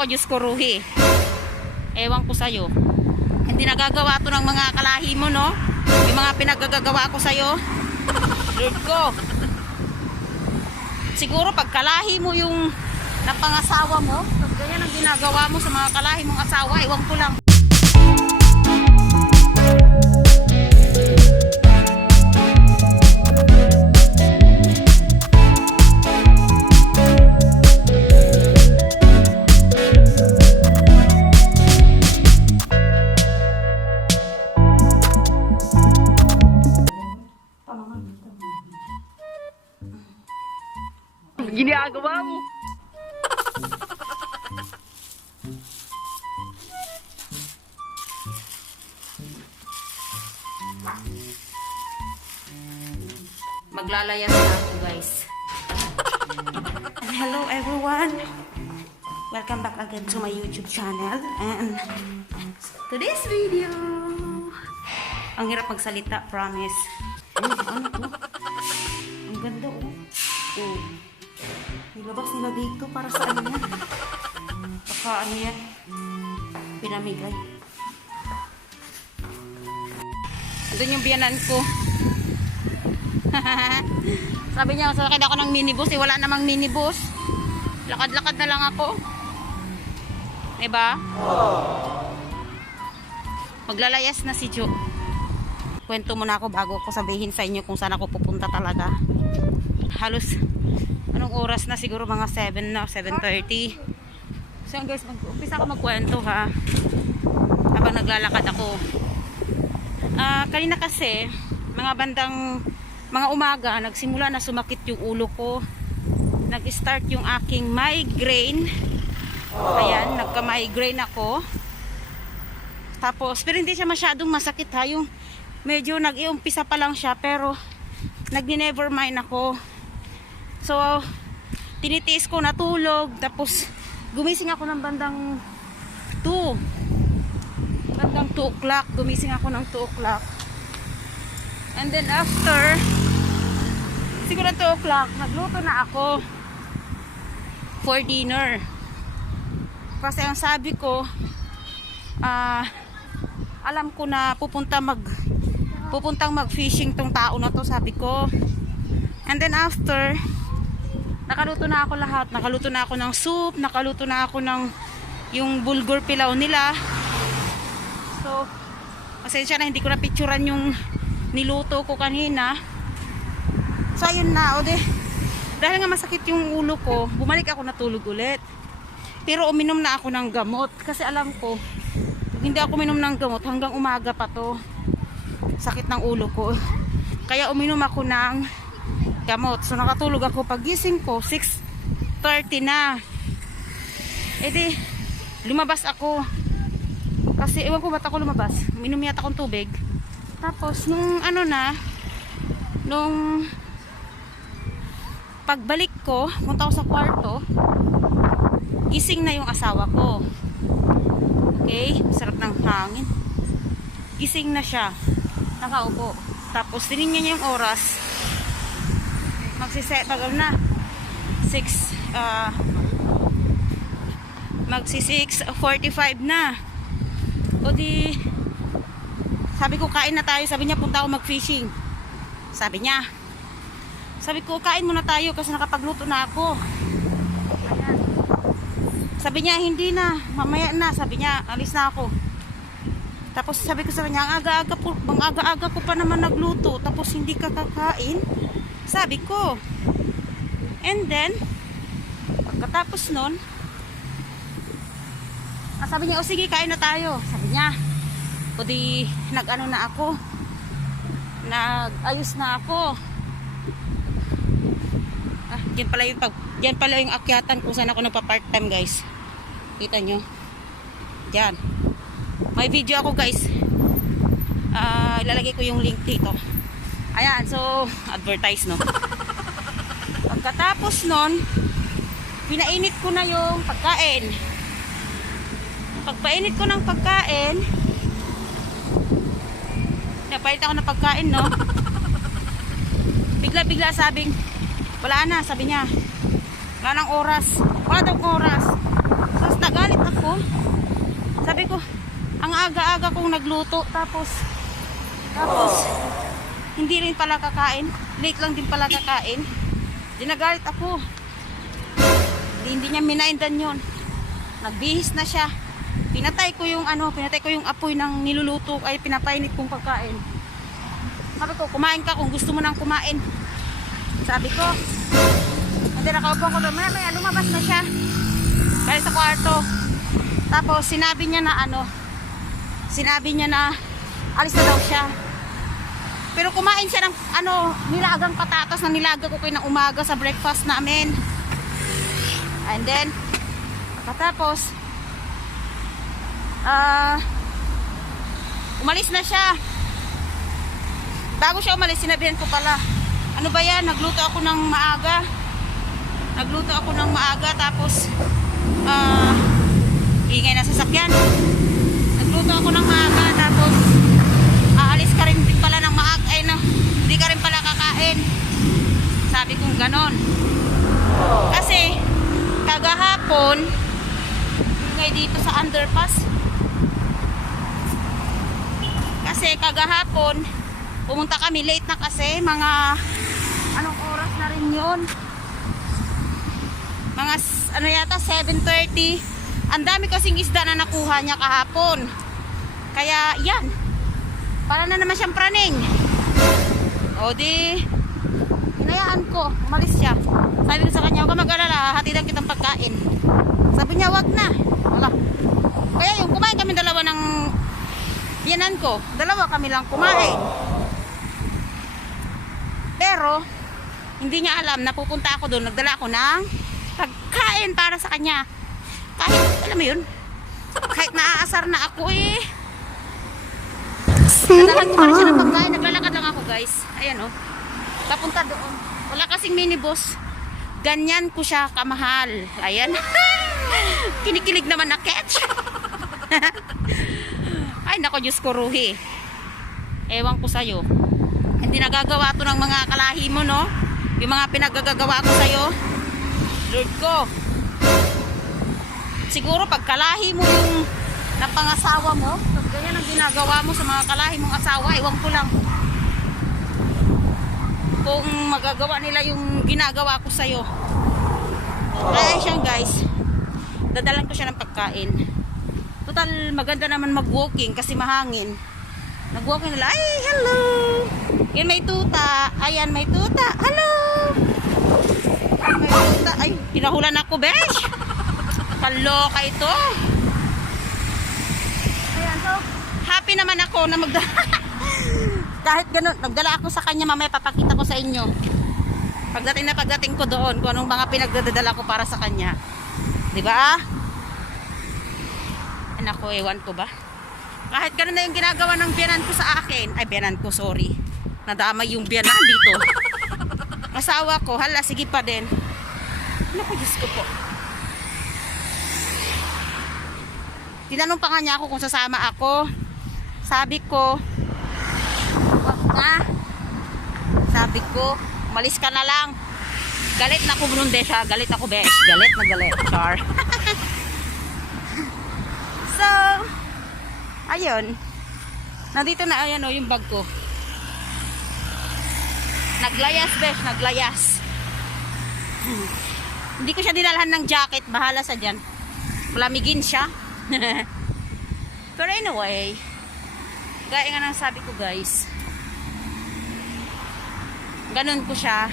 ako, Diyos ko, Ruhi. Ewan ko sa'yo. Hindi nagagawa to ng mga kalahi mo, no? Yung mga pinagagagawa ko sa'yo. Lord ko. Siguro pag kalahi mo yung napangasawa mo, pag ganyan ang ginagawa mo sa mga kalahi mong asawa, ewan ko lang. Ginagawa mo. Maglalayas na ako, guys. Hello everyone. Welcome back again to my YouTube channel. And today's video, ang hirap magsalita, promise. Ano to? Ang ganda, oh. Oh. Nilabas nila dito para sa ano yan. Baka ano yan. Pinamigay. Doon yung biyanan ko. Sabi niya, sasakit ako ng minibus. Wala namang minibus. Lakad-lakad na lang ako. Diba? Maglalayas na si Jo. Kwento muna ako bago ko sabihin sa inyo kung saan ako pupunta talaga. Halos anong oras na, siguro mga 7 na, 7:30. So guys, mag-umpisa ako magkwento ha habang naglalakad ako. Kanina kasi mga bandang mga umaga nagsimula na sumakit yung ulo ko. Nag-start yung aking migraine. Ayan, nagka-migraine ako. Tapos pero hindi siya masyadong masakit ha, yung medyo nag-iumpisa pa lang siya, pero nag-nevermind ako. So, tinitiis ko, natulog, tapos gumising ako ng bandang 2. Bandang 2 o'clock, gumising ako ng 2 o'clock. And then after, siguro 2 o'clock, nagluto na ako for dinner. Kasi ang sabi ko, alam ko na pupuntang mag-fishing tong tao na to, sabi ko. And then after, nakaluto na ako lahat. Nakaluto na ako ng soup, nakaluto na ako ng yung bulgur pilaw nila. So, pasensya na, hindi ko na picturean yung niluto ko kanina. So, ayun na. O dahil nga masakit yung ulo ko, bumalik ako, natulog ulit. Pero uminom na ako ng gamot. Kasi alam ko, pag hindi ako uminom ng gamot, hanggang umaga pa to. Sakit ng ulo ko. Kaya uminom ako ng gamot. So nakatulog ako, pagising ko 6:30 na. Di lumabas ako. Kasi ewan ko ba't ako lumabas. Uminom yata akong tubig. Tapos nung nung pagbalik ko, punta ako sa kwarto, gising na yung asawa ko. Okay, sarap ng hangin. Gising na siya, nakaupo. Tapos tinignan niya yung oras, magsi 6:45 na. O di sabi ko, kain na tayo. Sabi niya, punta ako mag-fishing. Sabi niya. Sabi ko, kain muna tayo kasi nakapagluto na ako. Ayan. Sabi niya, hindi na, mamaya na. Sabi niya, alis na ako. Tapos sabi ko sa kanya, ang aga-aga ko pa naman nagluto, tapos hindi ka kakain. Sabi ko. And then, pagkatapos nun, sabi niya, o sige, kain na tayo. Sabi niya, o di, nag-ano na ako. Nag-ayos na ako. Diyan pala yung akyatan kung saan ako nagpa-part-time, guys. Kita nyo? Diyan. May video ako, guys. Ilalagay ko yung link dito. Ayan, so, advertise, no? Pagkatapos nun, pinainit ko na yung pagkain. Pagpainit ko ng pagkain, napalit ako ng pagkain, no? Bigla-bigla sabing, wala na, sabi niya. Wala nang oras. Wala daw oras. So, nagalit aga-aga kong nagluto. Tapos, hindi rin pala kakain. Late lang din pala kakain. Dinagalit ako. Hindi niya minaindan yun. Nagbihis na siya. Pinatay ko yung apoy ng niluluto ay pinapainit kong pagkain. Sabi ko, kumain ka kung gusto mo nang kumain. Sabi ko. Hindi, nakaupo ko doon. Maya lumabas na siya. Kaya sa kwarto. Tapos sinabi niya na alis na daw siya. Pero kumain siya ng nilagang patatas na nilaga ko kayo ng umaga sa breakfast namin. And then pagkatapos umalis na siya. Bago siya umalis, sinabihan ko pala, ano ba yan, nagluto ako ng maaga, tapos ingay na sasakyan. Nagluto ako ng maaga, tapos aalis ka rin pala ng maaga, hindi ka rin pala kakain. Sabi kong ganon. Kasi kagahapon, ingay dito sa underpass. Kasi kagahapon pumunta kami, late na kasi, mga anong oras na rin yun, mga yata 7:30. Ang dami kasing isda na nakuha niya kahapon, kaya yan, para na naman siyang praning. O di hinayaan ko, umalis siya. Sabi ko sa kanya, huwag ka mag-alala, hatidan kitang pagkain. Sabi niya, wag na. Wala. Kaya yung kumain kami dalawa ng biyanan ko, dalawa kami lang kumain. Pero hindi niya alam na pupunta ako doon. Nagdala ako ng pagkain para sa kanya. Kahit, alam mo yun, kahit naaasar na ako nadalan ko pala siya ng pagkain. Naglalakad lang ako, guys. Ayan papunta doon. Wala kasing minibus. Ganyan ko siya kamahal. Ayan. Kinikilig naman na catch. Ay nako, Diyos ko, Ruhi. Ewan ko sa'yo. Hindi nagagawa to ng mga kalahi mo, no? Yung mga pinagagagawa ko sa'yo, Lord ko. Siguro pag kalahi mo yung napangasawa mo, pag ganyan ang ginagawa mo sa mga kalahi mong asawa, ewan ko lang kung magagawa nila yung ginagawa ko sa'yo. Kaya siya, guys, dadalan ko siya ng pagkain. Total, maganda naman mag-walking kasi mahangin. Nag-walking nila, ay, hello! Yan, may tuta. Ayan, may tuta. Hello! May tuta. Ay, pinahulan ako, besh! Kaloka ito. Ayan, so, happy naman ako na kahit ganun, nagdala ako sa kanya, mamaya papakita ko sa inyo. Pagdating ko doon, kung anong mga pinagdadala ko para sa kanya. Diba? Ako, ewan ko ba? Kahit ganun na yung ginagawa ng biyanan ko sa akin. Ay, biyanan ko, sorry. Nadamay yung biyanan dito. Asawa ko, hala, sige pa din. Naku, Diyos ko po. Tinanong pa nga niya ako kung sasama ako. Sabi ko, wag na. Sabi ko, umalis ka na lang. Galit na ako nun, siya. Galit ako, besh. Galit na galit. Char. So, ayun. Nandito na, ayan yung bag ko. Naglayas, besh. Naglayas. Hindi ko siya dinalhan ng jacket. Bahala sa dyan. Malamigin siya. Pero anyway, gaya nga ng sabi ko, guys, ganun ko siya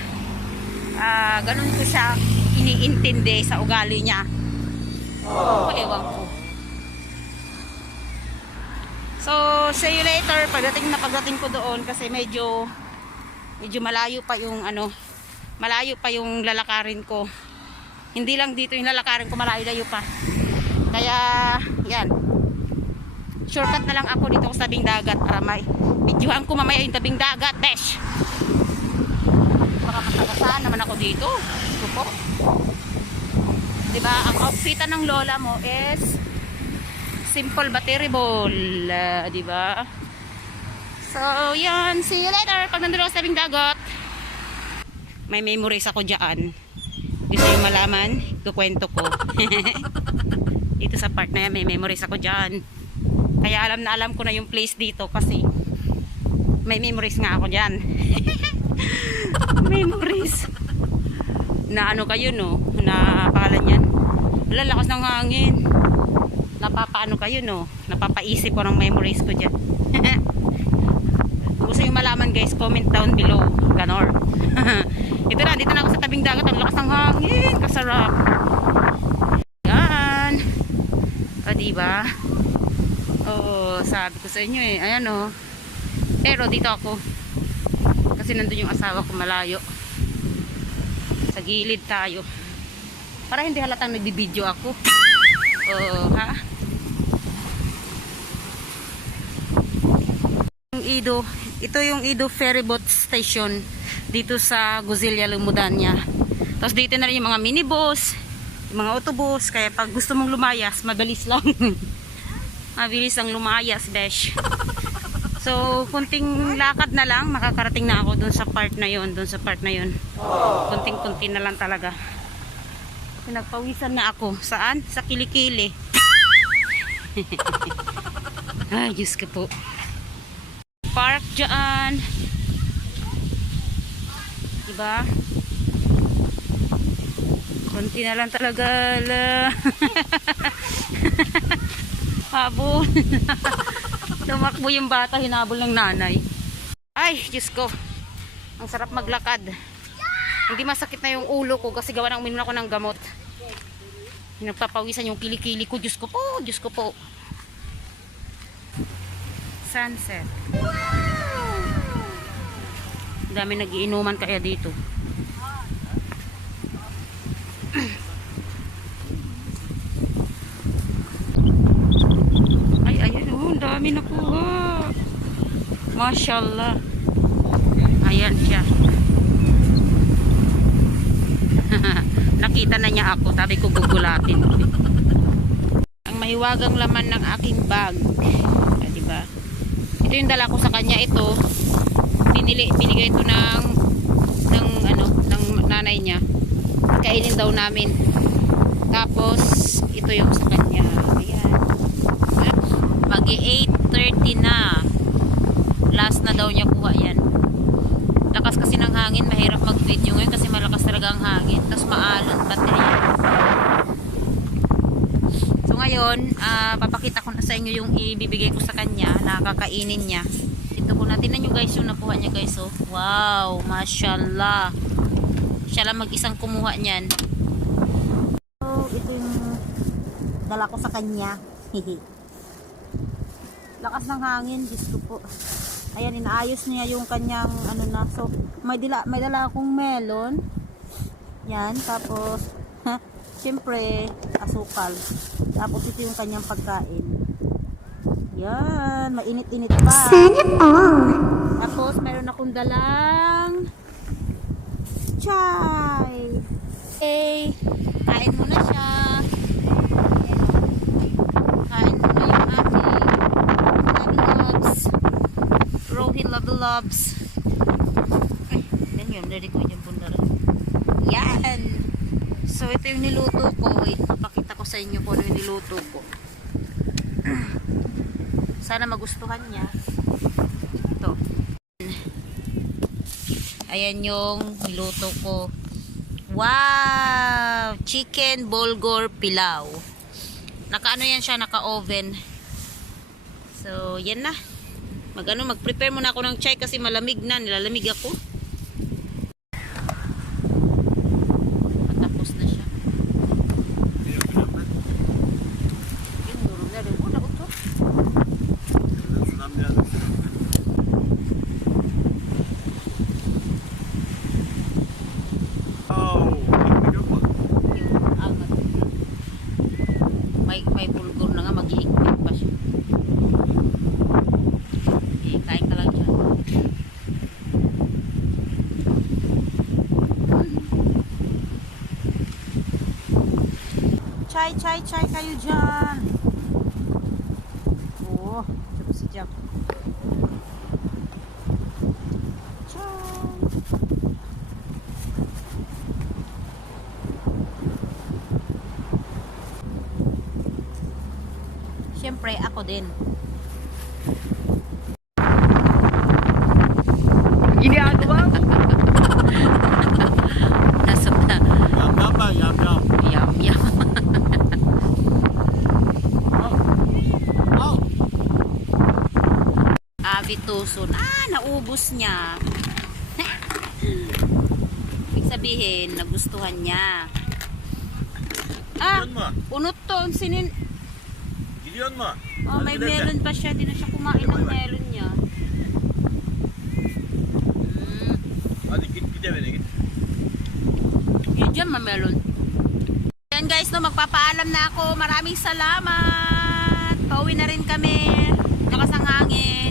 iniintindi sa ugali niya. Ewan ko. So, see you later. Pagdating ko doon kasi medyo malayo pa yung lalakarin ko. Hindi lang dito yung lalakarin ko, malayo pa. Kaya, yan. Shortcut na lang ako dito sa tabing dagat para may videohan ko mamaya yung tabing dagat, besh. Baka masagasaan naman ako dito. Gusto po. Diba, ang outfitan ng lola mo is simple but terrible. Diba? So, yan. See you later. Pag nandun ako sa tabing dagat. May memories ako dyan. Gusto yung malaman? Kukwento ko. Dito sa part na yan, may memories ako dyan. Kaya alam ko na yung place dito kasi may memories nga ako dyan. Memories. Na ano kayo no? Na pangalan yan. Wala, lakas ng hangin. Napapaano kayo no? Napapaisip ko ng memories ko dyan. Kung gusto nyo malaman guys, comment down below. Ganor. Ito na, dito na ako sa tabing dagat. Ang lakas ng hangin. Kasarap. Yan. O diba? Oo, sabi ko sa inyo eh. Ayan o. Pero dito ako. Kasi nandun yung asawa ko malayo. Sa gilid tayo. Para hindi halatang nagbibideo ako. Oo, ha? Ido, ito yung Ido Ferryboat Station dito sa Gozilia, Lumudania. Tapos dito na rin yung mga minibus, yung mga autobus, kaya pag gusto mong lumayas, mabilis lang. Mabilis ang lumayas, besh. So, kunting lakad na lang, makakarating na ako dun sa part na yun, kunting-kunti na lang talaga. Pinagpawisan na ako. Saan? Sa Kilikili. Ay, Diyos ko po. Park dyan. Diba? Kunti na lang talaga. Habol. Tumakbo yung bata, hinabol ng nanay. Ay, Diyos ko. Ang sarap maglakad. Hindi masakit na yung ulo ko kasi gawa ng uminom ako ng gamot. Nagpapawisan yung kilikili ko. Diyos ko po, Diyos ko po. Sunset. Dami nagiinuman kaya dito. Ay, ayan oh, dami nakuha. Mashallah. Ayan siya. Nakita na niya ako, sabi ko gugulatin. Ang mahiwagang laman ng aking bag. Ah, diba? Ito yung dala ko sa kanya, ito. Binigay ito ng nanay niya. Kainin daw namin. Tapos ito yung sa kanya. Ayan. Magi 8:30 na. Last na daw niya kuha yan. Lakas kasi ng hangin, mahirap mag-video ngayon kasi malakas talaga ang hangin. Tapos maalon baterya. So ngayon, papakita ko na sa inyo yung ibibigay ko sa kanya na kakainin niya. Ito po natin na nyo guys yung nakuha niya guys. Oh. Wow, mashallah. Siya lang mag-isang kumuha niyan. So, ito yung dala ko sa kanya. Lakas ng hangin, Diyos ko po. Ayan, inaayos niya yung kanyang ano na. So, may dala akong melon. Yan, tapos siyempre, asukal. Tapos ito yung kanyang pagkain. Yan, mainit-init pa. Tapos meron akong dalang chai. Okay, kain mo na siya. Kain mo na yung aking loves. Rohi loves. Ay, yan yun. Ready ko yung pundaran. Yan. So, ito yung niluto ko. Wait, papakita ko sa inyo kung ano yung niluto ko. Sana magustuhan niya. Ito. Ayan yung niluto ko. Wow! Chicken bulgur pilau. Naka-ano yan siya, naka-oven. So, yan na. Mag-prepare muna ako ng chai kasi malamig na. Nilalamig ako. Patapos na siya. May bulgur na nga, mag-iikpit pa siya. Kain ka lang dyan. Chai kayo dyan. Oh, ito si Jack. Chai. Siyempre, ako din. Ginagawa mo? Nasa na. Yum yum ba? Yum yum. Yum, yum. Oh. Tuson. Naubos niya. Ibig sabihin, nagustuhan niya. Gidiyor mu? Unot to. Sinin... Gidiyor mu? may melon ba siya? Di na siya kumain ng melon niya. Hadi git gidevene git. Yun dyan, melon. Yan guys, no, magpapaalam na ako. Maraming salamat. Pauwi na rin kami. Lakas ang hangin.